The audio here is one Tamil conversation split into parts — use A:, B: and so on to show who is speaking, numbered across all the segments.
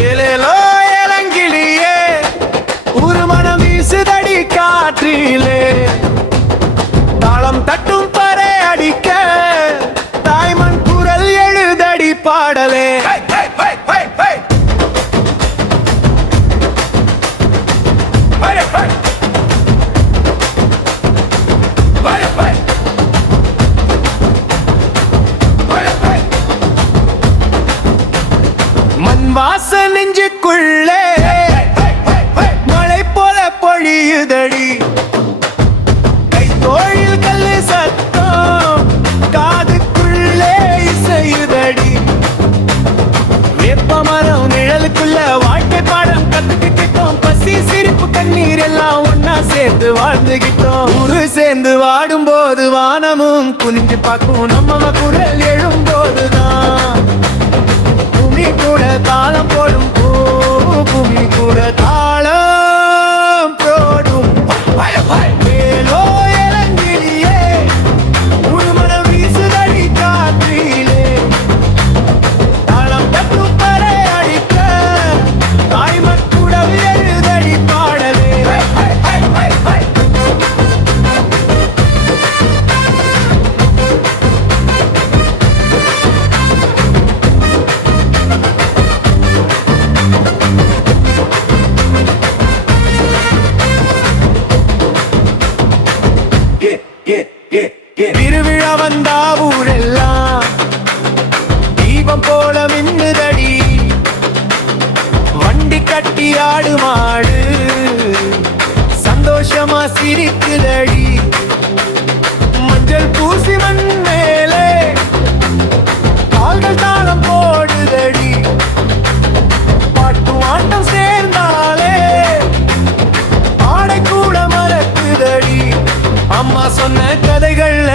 A: ஏலேலோ ஏலங்கிளியே ஒரு மனம் வீசுதடி காற்றிலே. தாளம் தட்டும் பறை அடிக்க தாய்மண் குரல் எழுதடி பாடலே. மண் கண்ணீர் எல்லாம் ஒன்னா சேர்ந்து வாழ்ந்துகிட்டோம். ஊரு சேர்ந்து வாடும்போது வானமும் குனிஞ்சு பார்க்கும். நம்ம குரல் எழும்போதுதான் திருவிழா வந்தா ஊரெல்லாம். தீபம் போல மின்னுதடி. வண்டி கட்டி ஆடு மாடு. சந்தோஷமா சிரிக்குதடி. கதைகள்ல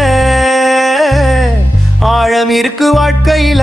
A: ஆழம் இருக்கு வாழ்க்கையில.